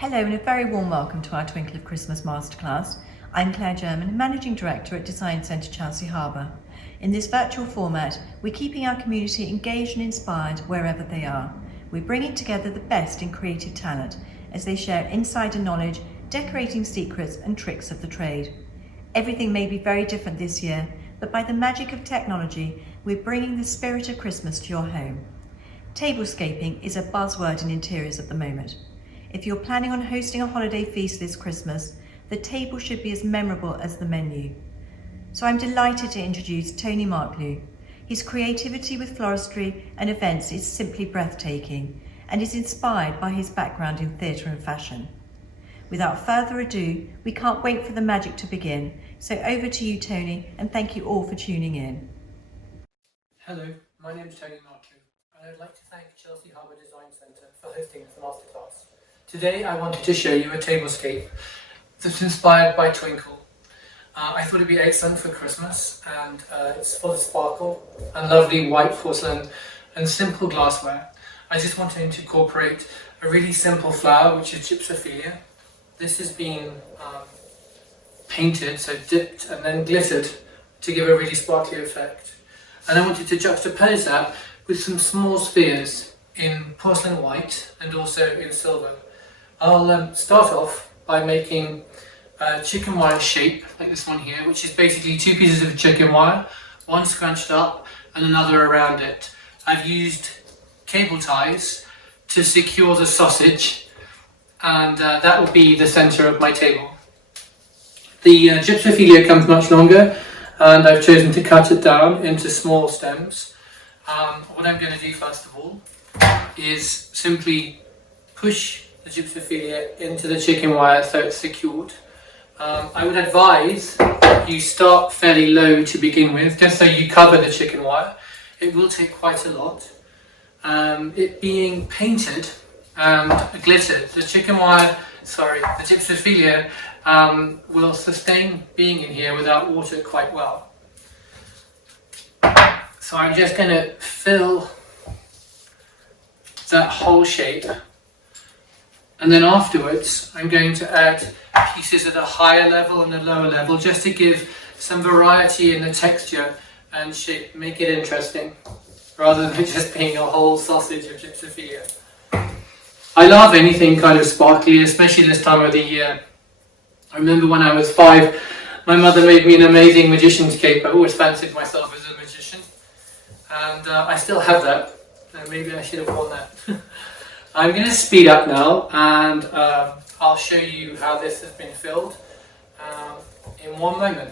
Hello and a very warm welcome to our Twinkle of Christmas Masterclass. I'm Claire German, Managing Director at Design Centre Chelsea Harbour. In this virtual format, we're keeping our community engaged and inspired wherever they are. We're bringing together the best in creative talent as they share insider knowledge, decorating secrets and tricks of the trade. Everything may be very different this year, but by the magic of technology, we're bringing the spirit of Christmas to your home. Tablescaping is a buzzword in interiors at the moment. If you're planning on hosting a holiday feast this Christmas, the table should be as memorable as the menu. So I'm delighted to introduce Tony Marklew. His creativity with floristry and events is simply breathtaking and is inspired by his background in theatre and fashion. Without further ado, we can't wait for the magic to begin. So over to you, Tony, and thank you all for tuning in. Hello, my name is Tony Marklew, and I'd like to thank Chelsea Harbour Design Centre for hosting this masterclass. Today I wanted to show you a tablescape that's inspired by Twinkle. I thought it'd be excellent for Christmas, and it's full of sparkle and lovely white porcelain and simple glassware. I just wanted to incorporate a really simple flower, which is gypsophilia. This has been painted, so dipped and then glittered to give a really sparkly effect. And I wanted to juxtapose that with some small spheres in porcelain white and also in silver. I'll start off by making a chicken wire shape, like this one here, which is basically two pieces of chicken wire, one scrunched up and another around it. I've used cable ties to secure the sausage, and that will be the centre of my table. The gypsophilia comes much longer, and I've chosen to cut it down into small stems. What I'm going to do first of all is simply push the gypsophilia into the chicken wire so it's secured. I would advise you start fairly low to begin with, just so you cover the chicken wire. It will take quite a lot. It being painted and glittered, the gypsophilia will sustain being in here without water quite well. So I'm just going to fill that whole shape, and then afterwards I'm going to add pieces at a higher level and a lower level, just to give some variety in the texture and shape, make it interesting, rather than just being a whole sausage of gypsophilia. I love anything kind of sparkly, especially this time of the year. I remember when I was 5, my mother made me an amazing magician's cape. I always fancied myself as a magician, and I still have that. Maybe I should have worn that. I'm going to speed up now, and I'll show you how this has been filled in one moment.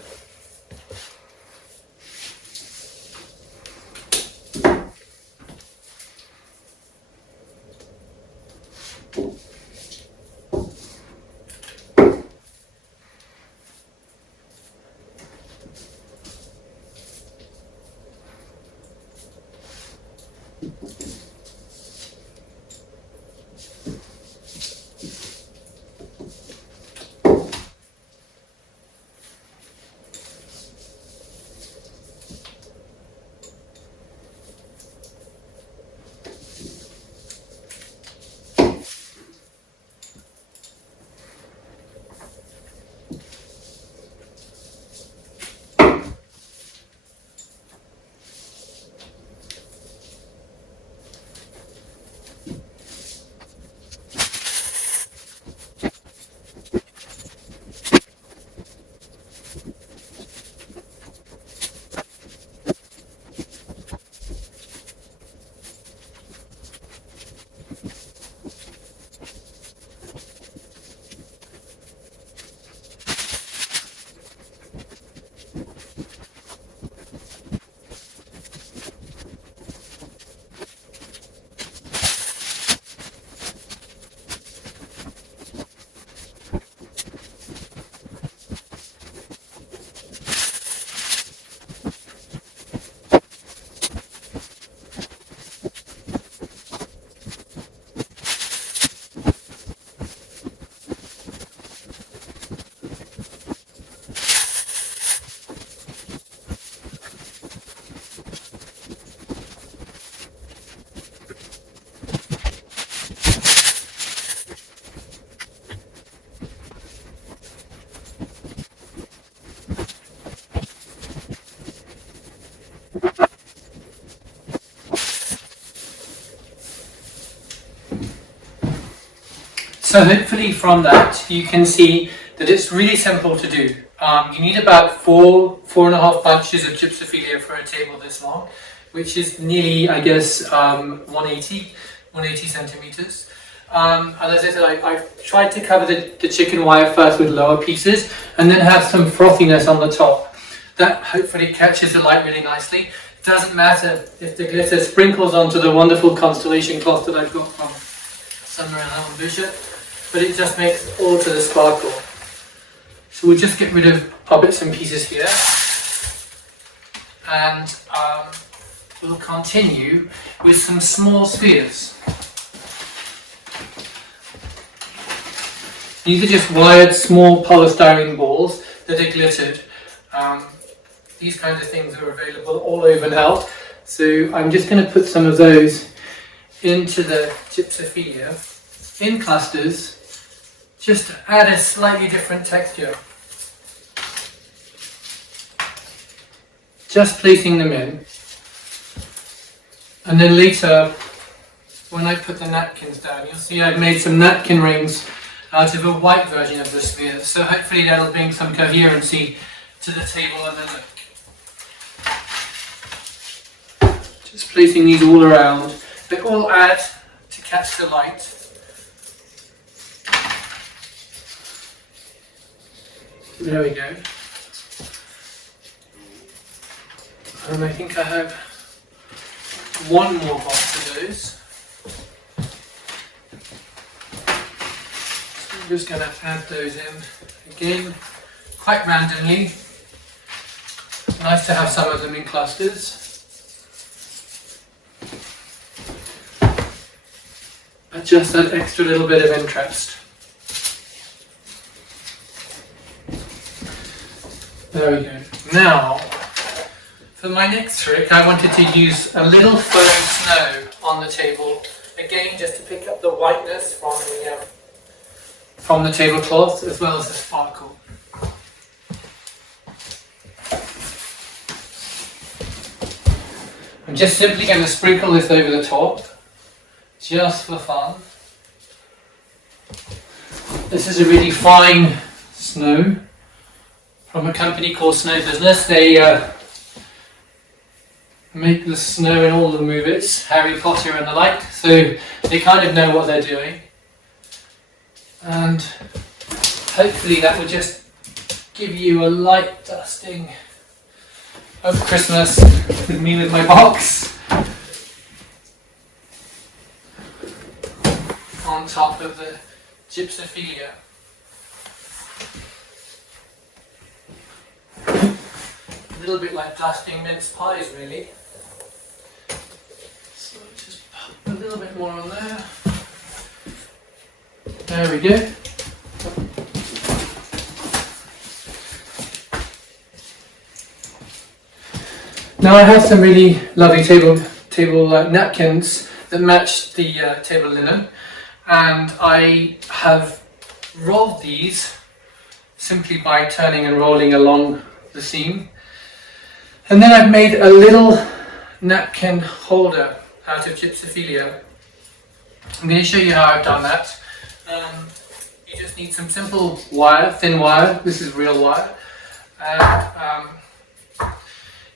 So hopefully from that you can see that it's really simple to do. You need about four and a half bunches of gypsophilia for a table this long, which is nearly, I guess, 180 centimeters. And as I said, I've tried to cover the chicken wire first with lower pieces and then have some frothiness on the top. That hopefully catches the light really nicely. It doesn't matter if the glitter sprinkles onto the wonderful constellation cloth that I've got from Summer and Helen Bishop, but it just makes all to the sparkle. So we'll just get rid of our bits and pieces here, and we'll continue with some small spheres. These are just wired small polystyrene balls that are glittered. These kinds of things are available all over now. So I'm just going to put some of those into the gypsophilia in clusters, just to add a slightly different texture. Just placing them in. And then later, when I put the napkins down, you'll see I've made some napkin rings out of a white version of the sphere. So hopefully that'll bring some coherency to the table and the look. Just placing these all around. They all add to catch the light. There we go. And I think I have one more box of those. So I'm just going to add those in again, quite randomly. Nice to have some of them in clusters. But just that extra little bit of interest. There we go. Now, for my next trick, I wanted to use a little faux snow on the table. Again, just to pick up the whiteness from the tablecloth, as well as the sparkle. I'm just simply going to sprinkle this over the top, just for fun. This is a really fine snow from a company called Snow Business. They make the snow in all the movies, Harry Potter and the like, so they kind of know what they're doing. And hopefully that will just give you a light dusting of Christmas with me with my box on top of the gypsophilia. A little bit like dusting mince pies, really. So just pop a little bit more on there. There we go. Now I have some really lovely table napkins that match the table linen, and I have rolled these simply by turning and rolling along the seam. And then I've made a little napkin holder out of gypsophilia. I'm going to show you how I've done that. You just need some simple wire, thin wire. This is real wire. And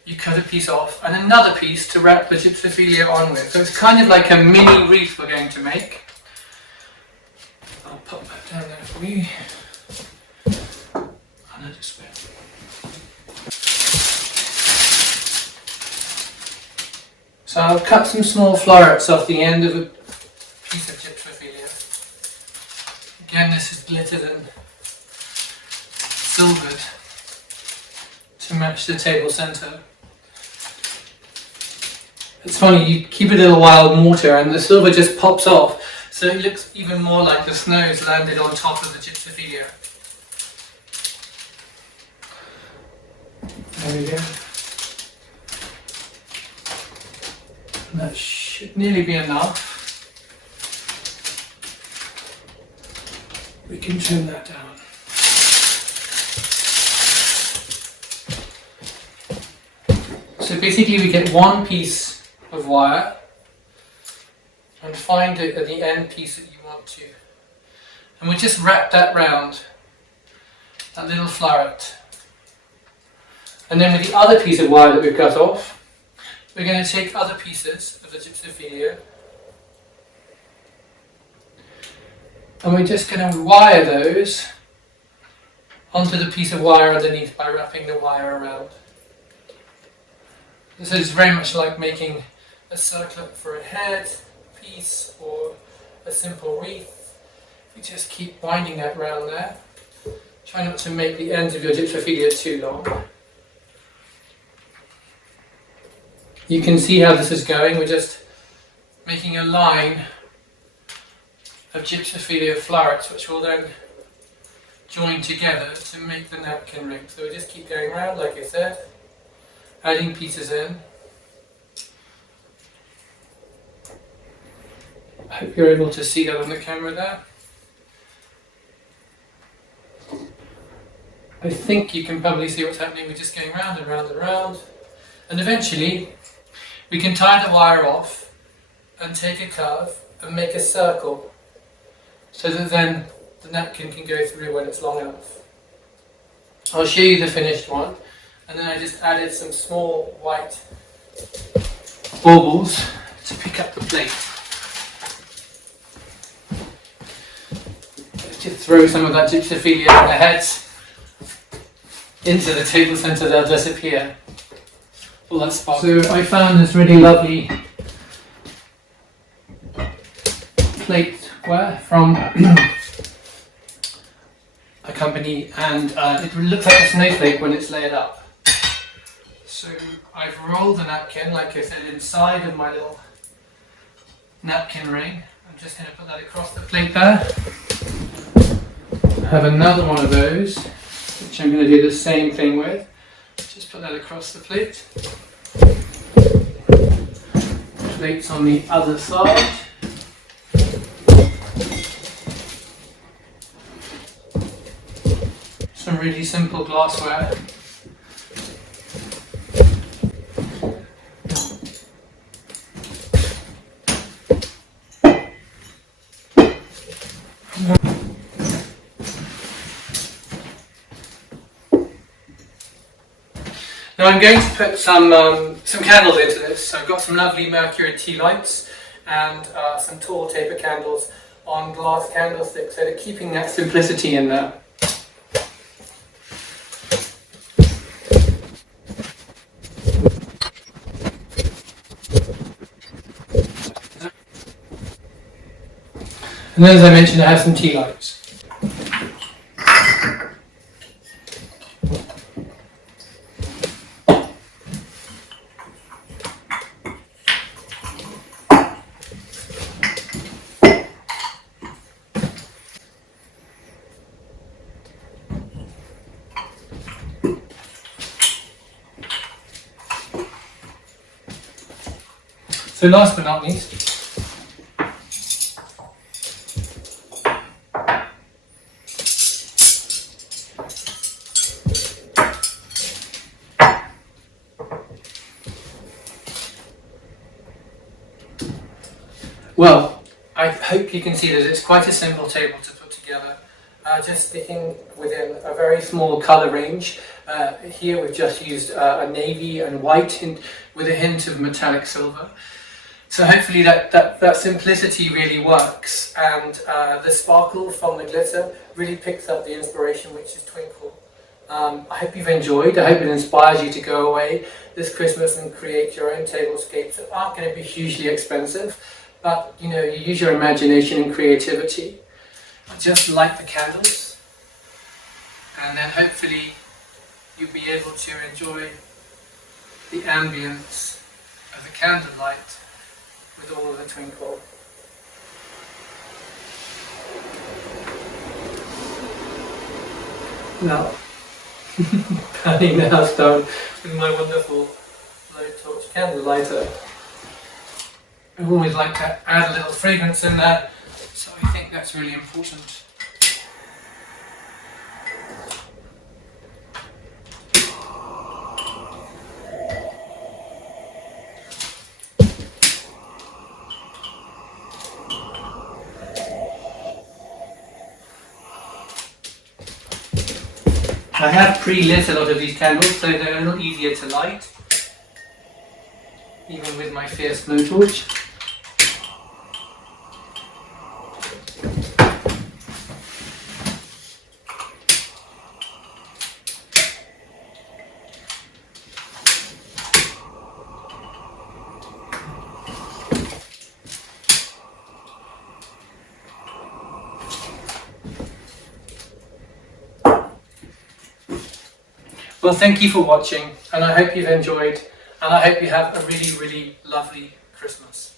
you cut a piece off and another piece to wrap the gypsophilia on with. So it's kind of like a mini wreath we're going to make. I'll pop that down there for you. And I just went. So I'll cut some small florets off the end of a piece of gypsophilia. Again, this is glittered and silvered to match the table centre. It's funny, you keep it in a while mortar and the silver just pops off, so it looks even more like the snow's landed on top of the gypsophilia. There we go. And that should nearly be enough. We can trim that down. So basically we get one piece of wire and find it at the end piece that you want to And we'll just wrap that round, that little floret. And then with the other piece of wire that we've cut off, we're going to take other pieces of the gypsophilia and we're just going to wire those onto the piece of wire underneath by wrapping the wire around. This is very much like making a circlet for a head piece or a simple wreath. You just keep winding that round there. Try not to make the ends of your gypsophilia too long. You can see how this is going. We're just making a line of gypsophilia florets which will then join together to make the napkin ring. So we just keep going around like I said, adding pieces in. I hope you're able to see that on the camera there. I think you can probably see what's happening. We're just going round and round and round. And eventually we can tie the wire off and take a curve and make a circle so that then the napkin can go through when it's long enough. I'll show you the finished one, and then I just added some small white baubles to pick up the plate. Just throw some of that gypsophilia on the heads into the table centre, they'll disappear. All that sparkle. So I found this really lovely plateware from a company, and it looks like a snowflake when it's laid up. So I've rolled the napkin, like I said, inside of my little napkin ring. I'm just going to put that across the plate there. I have another one of those, which I'm going to do the same thing with. Just put that across the plate. Plates on the other side. Some really simple glassware. Now I'm going to put some candles into this. So I've got some lovely mercury tea lights and some tall taper candles on glass candlesticks, so they're keeping that simplicity in there. And then, as I mentioned, I have some tea lights. So last but not least, well, I hope you can see that it's quite a simple table to put together, just sticking within a very small colour range. Here we've just used a navy and white with a hint of metallic silver. So hopefully that simplicity really works, and the sparkle from the glitter really picks up the inspiration, which is Twinkle. I hope you've enjoyed. I hope it inspires you to go away this Christmas and create your own tablescapes that aren't going to be hugely expensive, but you use your imagination and creativity. Just light the candles, and then hopefully you'll be able to enjoy the ambience of the candlelight with all of the twinkle. Now, panning the house down with my wonderful low torch candle lighter. I always like to add a little fragrance in there, so I think that's really important. I have pre-lit a lot of these candles, so they're a little easier to light, even with my fierce blowtorch. Well, thank you for watching, and I hope you've enjoyed, and I hope you have a really, really lovely Christmas.